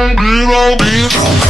on, get on, bitch.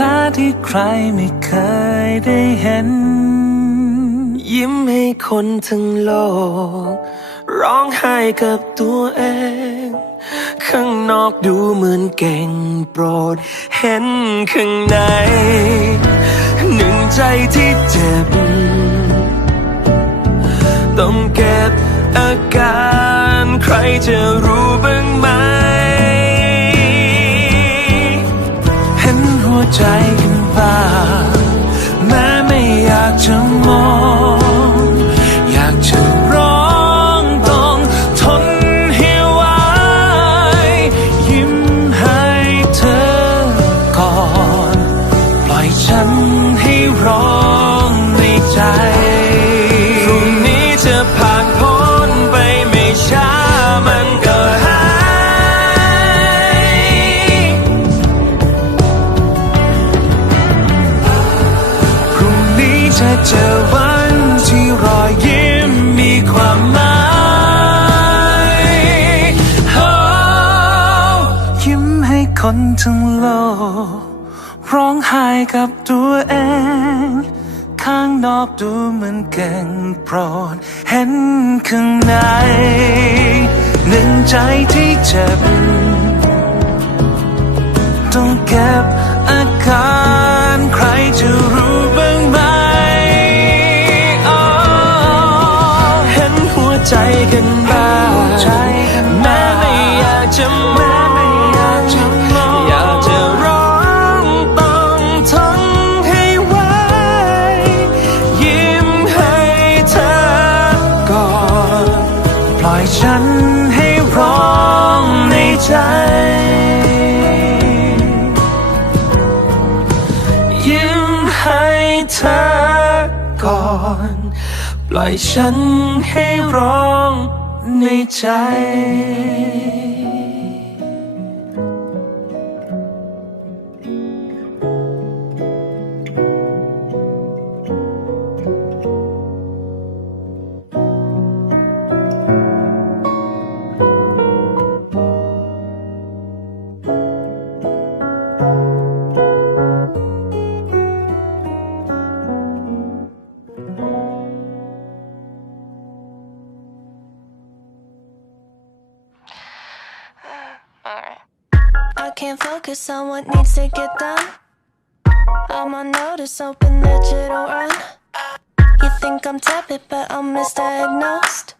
ลาที่ใครไม่เคยได้เห็น ยิ้มให้คนทั้งโลก ร้องไห้กับตัวเอง ข้างนอกดูเหมือนเก่งโปรด เห็นข้างใน หนึ่งใจที่เจ็บ ต้องเก็บอาการใครจะรู้ ใจกันบ้าง คนทั้งโลก ร้องไห้กับตัวเอง ข้างนอกดูเหมือนเก่งโปรดเห็นข้างใน หนึ่งใจที่เจ็บ ต้องเก็บ เธอก่อน ปล่อยฉันให้ร้องในใจ can't focus on what needs to get done. I'm on notice, open that shit don't run. You think I'm tepid, but I'm misdiagnosed.